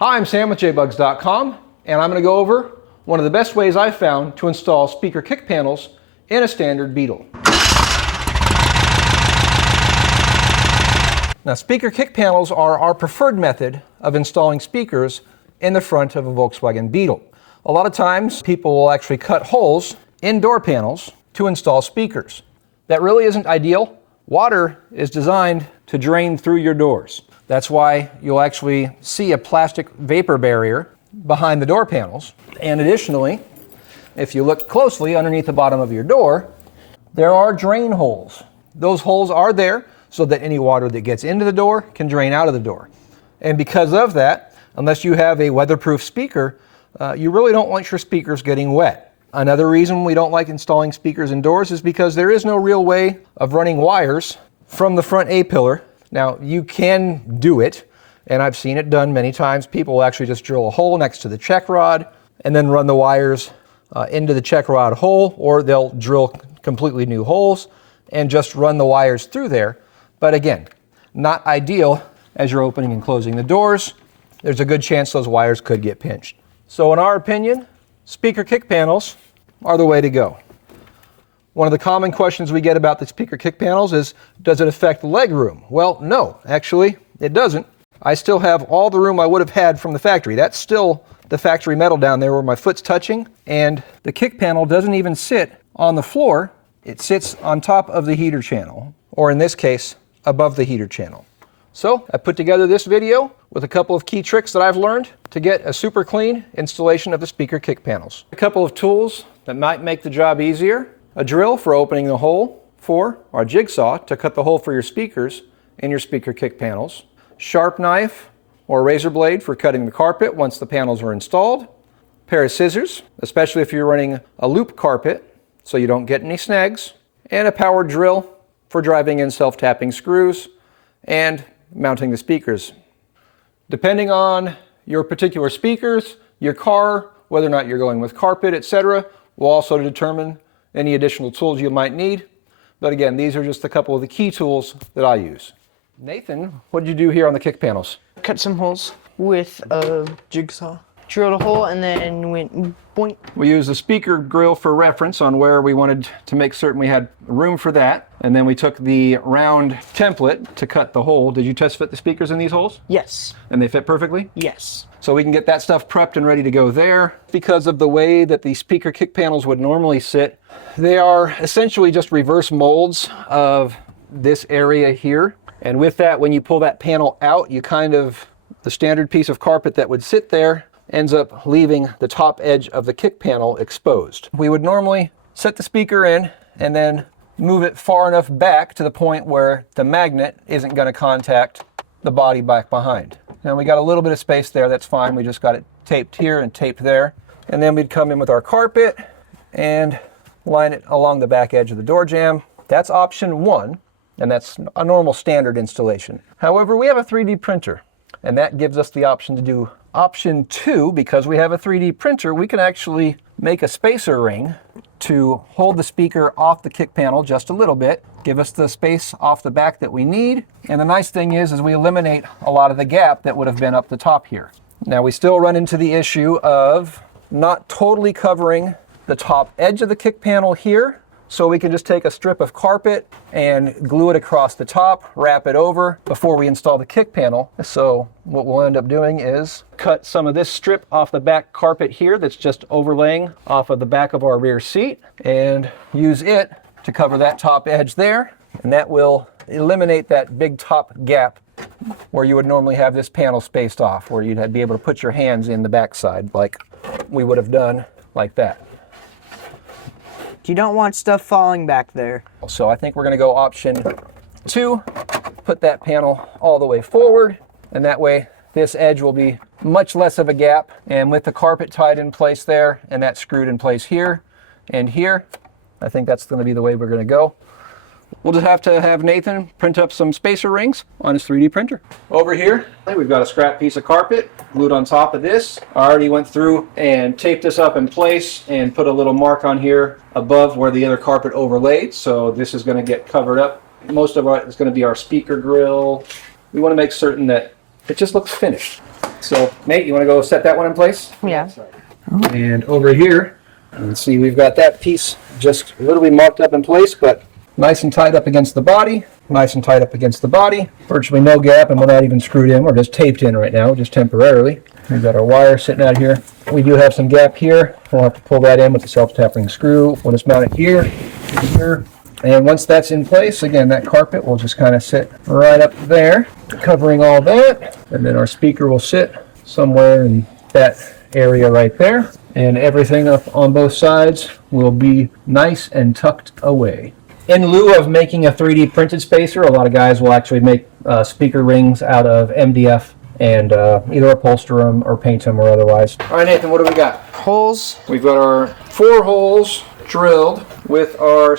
Hi, I'm Sam with jbugs.com, and I'm going to go over one of the best ways I've found to install speaker kick panels in a standard Beetle. Now, speaker kick panels are our preferred method of installing speakers in the front of a Volkswagen Beetle. A lot of times, people will actually cut holes in door panels to install speakers. That really isn't ideal. Water is designed to drain through your doors. That's why you'll actually see a plastic vapor barrier behind the door panels. And additionally, if you look closely underneath the bottom of your door, there are drain holes. Those holes are there so that any water that gets into the door can drain out of the door. And because of that, unless you have a weatherproof speaker, you really don't want your speakers getting wet. Another reason we don't like installing speakers indoors is because there is no real way of running wires from the front A-pillar. Now, you can do it, and I've seen it done many times. People will actually just drill a hole next to the check rod and then run the wires into the check rod hole, or they'll drill completely new holes and just run the wires through there. But again, not ideal as you're opening and closing the doors. There's a good chance those wires could get pinched. So in our opinion, speaker kick panels are the way to go. One of the common questions we get about the speaker kick panels is, does it affect leg room? Well, no, actually, it doesn't. I still have all the room I would have had from the factory. That's still the factory metal down there where my foot's touching, and the kick panel doesn't even sit on the floor. It sits on top of the heater channel, or in this case, above the heater channel. So I put together this video with a couple of key tricks that I've learned to get a super clean installation of the speaker kick panels. A couple of tools that might make the job easier. A drill for opening the hole for our jigsaw to cut the hole for your speakers in your speaker kick panels. Sharp knife or razor blade for cutting the carpet once the panels are installed. Pair of scissors, especially if you're running a loop carpet so you don't get any snags. And a power drill for driving in self-tapping screws and mounting the speakers. Depending on your particular speakers, your car, whether or not you're going with carpet, etc., will also determine any additional tools you might need. But again, these are just a couple of the key tools that I use. Nathan, what did you do here on the kick panels? Cut some holes with a jigsaw. Drilled a hole and then went boink. We used a speaker grill for reference on where we wanted to make certain we had room for that. And then we took the round template to cut the hole. Did you test fit the speakers in these holes? Yes. And they fit perfectly? Yes. So we can get that stuff prepped and ready to go there. Because of the way that the speaker kick panels would normally sit, they are essentially just reverse molds of this area here. And with that, when you pull that panel out, you the standard piece of carpet that would sit there ends up leaving the top edge of the kick panel exposed. We would normally set the speaker in and then move it far enough back to the point where the magnet isn't going to contact the body back behind. Now we got a little bit of space there, that's fine. We just got it taped here and taped there. And then we'd come in with our carpet and line it along the back edge of the door jamb. That's option one, and that's a normal standard installation. However, we have a 3D printer, and that gives us the option to do option two. Because we have a 3D printer, we can actually make a spacer ring to hold the speaker off the kick panel just a little bit, give us the space off the back that we need. And the nice thing is we eliminate a lot of the gap that would have been up the top here. Now we still run into the issue of not totally covering the top edge of the kick panel here. So we can just take a strip of carpet and glue it across the top, wrap it over before we install the kick panel. So what we'll end up doing is cut some of this strip off the back carpet here that's just overlaying off of the back of our rear seat and use it to cover that top edge there. And that will eliminate that big top gap where you would normally have this panel spaced off, where you'd be able to put your hands in the backside like we would have done like that. You don't want stuff falling back there. So I think we're going to go option two, put that panel all the way forward, and that way this edge will be much less of a gap. And with the carpet tied in place there and that screwed in place here and here, I think that's going to be the way we're going to go. We'll just have to have Nathan print up some spacer rings on his 3D printer. Over here, we've got a scrap piece of carpet glued on top of this. I already went through and taped this up in place and put a little mark on here above where the other carpet overlaid. So this is going to get covered up. Most of it is going to be our speaker grill. We want to make certain that it just looks finished. So, Nate, you want to go set that one in place? Yeah. And over here, you can see we've got that piece just a little bit marked up in place, but nice and tight up against the body. Nice and tight up against the body. Virtually no gap, and we're not even screwed in. We're just taped in right now, just temporarily. We've got our wire sitting out here. We do have some gap here. We'll have to pull that in with the self-tapping screw. We'll just mount it here, here. And once that's in place, again, that carpet will just kind of sit right up there, covering all that. And then our speaker will sit somewhere in that area right there. And everything up on both sides will be nice and tucked away. In lieu of making a 3D printed spacer, a lot of guys will actually make speaker rings out of MDF and either upholster them or paint them or otherwise. All right, Nathan, what do we got? Holes. We've got our 4 holes drilled with our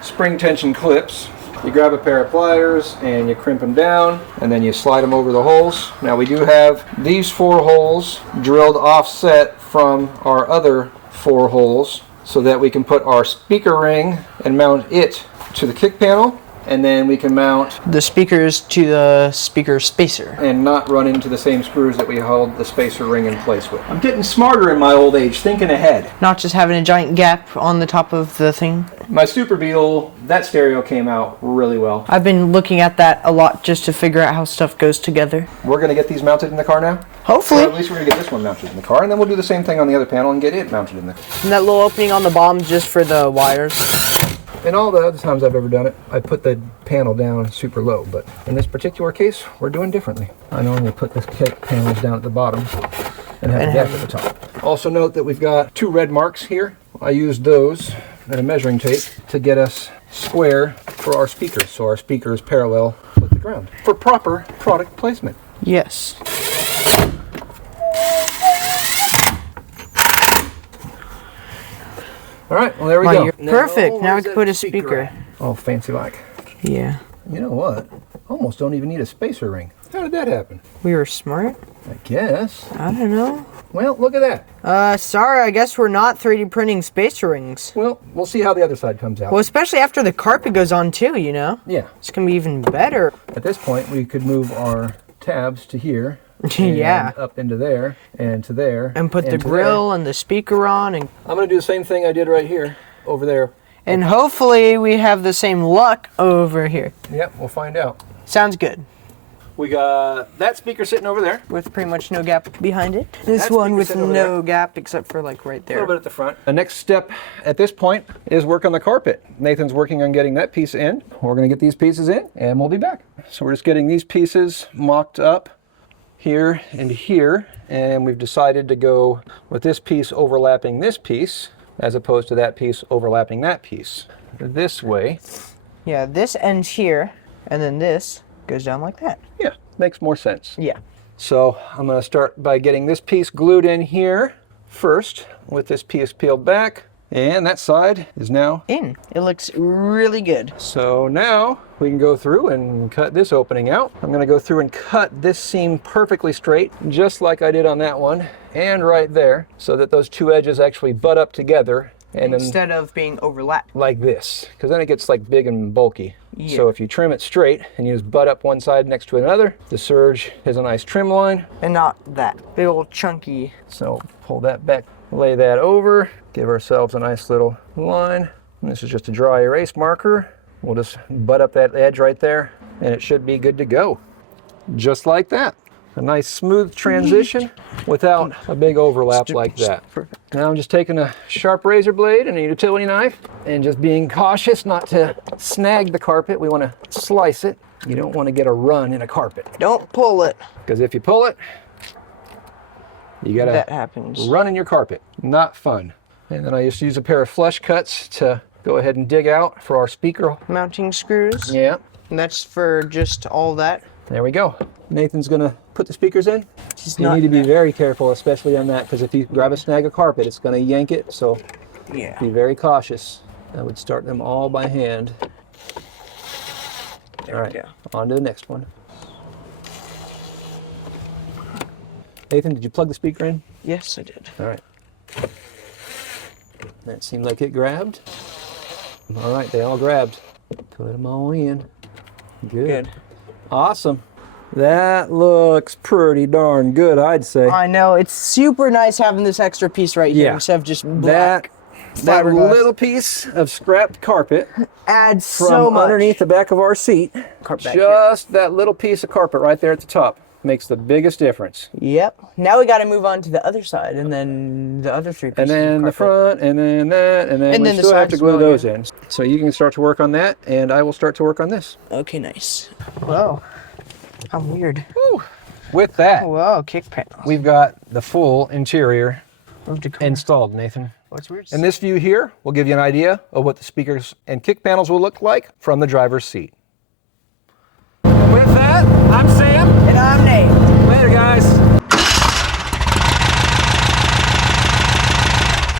spring tension clips. You grab a pair of pliers and you crimp them down, and then you slide them over the holes. Now we do have these 4 holes drilled offset from our other 4 holes so that we can put our speaker ring and mount it to the kick panel, and then we can mount The speakers to the speaker spacer. and not run into the same screws that we hold the spacer ring in place with. I'm getting smarter in my old age, thinking ahead. Not just having a giant gap on the top of the thing. My Super Beetle, that stereo came out really well. I've been looking at that a lot just to figure out how stuff goes together. We're going to get these mounted in the car now? Hopefully. Or at least we're going to get this one mounted in the car, and then we'll do the same thing on the other panel and get it mounted in the car. And that little opening on the bottom just for the wires. And all the other times I've ever done it, I put the panel down super low, but in this particular case, we're doing differently. I normally put the kick panels down at the bottom and have a gap at the top. Also note that we've got 2 red marks here. I used those and a measuring tape to get us square for our speakers, so our speaker is parallel with the ground for proper product placement. Yes. All right, well there we Wow, go. you're perfect. Now we can put a speaker. Oh, fancy like. Yeah. You know what? Almost don't even need a spacer ring. How did that happen? We were smart. I guess. I don't know. Well, look at that. Sorry, I guess we're not 3D printing spacer rings. Well, we'll see how the other side comes out. Well, especially after the carpet goes on too, you know? Yeah. It's gonna be even better. At this point, we could move our tabs to here. Yeah. Up into there and to there. And put the to grill and the speaker on, and there. I'm going to do the same thing I did right here over there. and hopefully we have the same luck over here. Yep, we'll find out. Sounds good. We got that speaker sitting over there. With pretty much no gap behind it. This That one speaker with sitting over no gap except for like right A there. little bit at the front. The next step at this point is work on the carpet. Nathan's working on getting that piece in. We're going to get these pieces in and we'll be back. So we're just getting these pieces mocked up here and here, and we've decided to go with this piece overlapping this piece as opposed to that piece overlapping that piece this way. Yeah, this ends here, and then this goes down like that. Yeah, makes more sense. Yeah. So I'm going to start by getting this piece glued in here first with this piece peeled back, and that side is now In. It looks really good. So now we can go through and cut this opening out. I'm going to go through and cut this seam perfectly straight, just like I did on that one, and right there, so that those 2 edges actually butt up together. And Instead of being overlapped. like this, because then it gets like big and bulky. Yeah. So if you trim it straight and you just butt up one side next to another, the Surge is a nice trim line. And not that. Big old chunky. So pull that back, lay that over, give ourselves a nice little line. And this is just a dry erase marker. We'll just butt up that edge right there, and it should be good to go. Just like that. A nice smooth transition without a big overlap like that. Perfect. Now I'm just taking a sharp razor blade and a utility knife and just being cautious not to snag the carpet. We want to slice it. You don't want to get a run in a carpet, Don't pull it. because if you pull it, you got That to happens. run in your carpet. Not fun. And then I just use a pair of flush cuts to go ahead and dig out for our speaker. Mounting screws. Yeah, And that's for just all that. there we go. Nathan's gonna put the speakers in. Just You not need to be that. very careful, especially on that, because if you grab a snag of carpet, it's gonna yank it, so Yeah. be very cautious. I would start them all by hand. All right, on to the next one. Nathan, did you plug the speaker in? Yes, I did. All right. That seemed like it grabbed. All right, they all grabbed. Put them all in. Good. Good. Awesome. That looks pretty darn good, I'd say. I know, it's super nice having this extra piece right here instead of just black. That little piece of scrapped carpet adds from so much. underneath the back of our seat. Just that little piece of carpet right there at the top makes the biggest difference. Yep. Now we got to move on to the other side, and then the other 3 pieces. And then the front, and then that, and then we still have to glue those in. So you can start to work on that, and I will start to work on this. Okay, nice. Whoa. How weird. Woo. With that, whoa, kick panels. We've got the full interior installed, Nathan. What's weird? And this view here will give you an idea of what the speakers and kick panels will look like from the driver's seat. With that, I'm Sam. And I'm Nate. Later, guys.